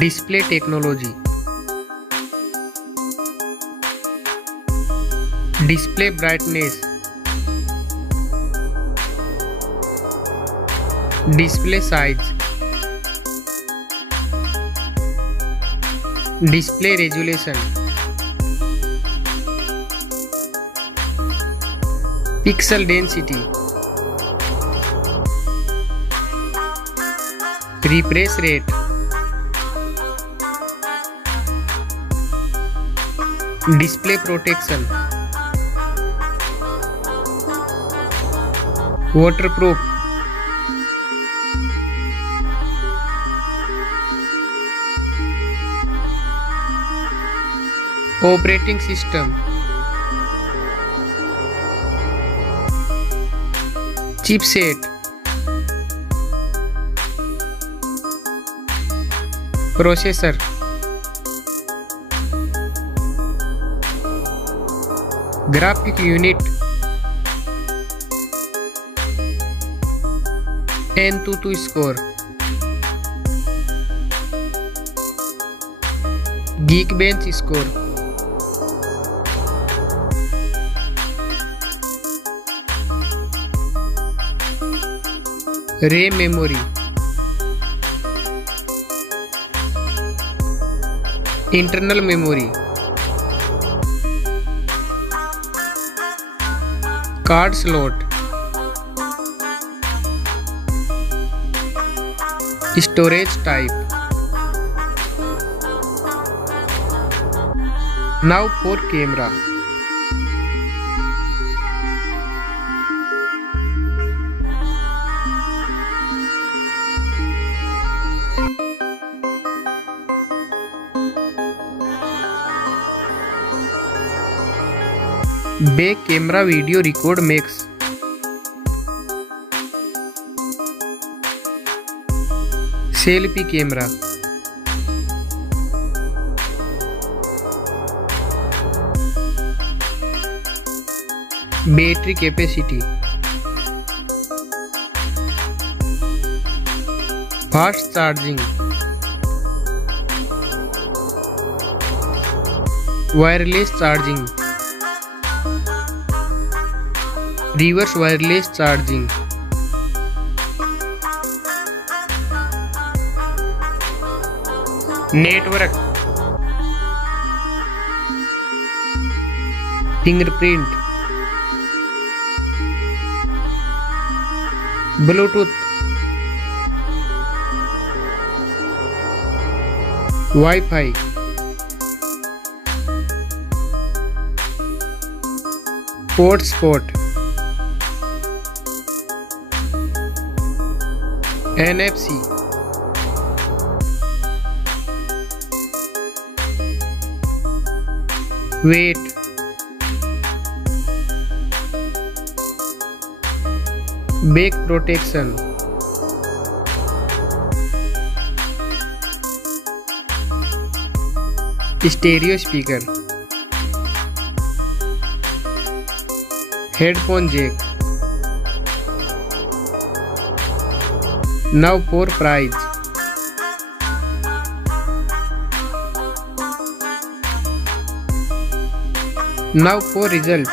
Display technology. Display brightness. Display size. Display resolution. Pixel density. Refresh rate. Display protection. Waterproof. Operating system. Chipset. Processor. Graphic unit. N22 score. Geekbench score. RAM memory. Internal memory. Card slot. Storage type. Now for camera. Back camera video record makes. Selfie camera. Battery capacity. Fast charging. Wireless charging. Reverse wireless charging. Network. Fingerprint. Bluetooth. Wi-Fi. Hotspot. NFC. Weight. Back protection. Stereo speaker. Headphone jack. Now for price. Now for result.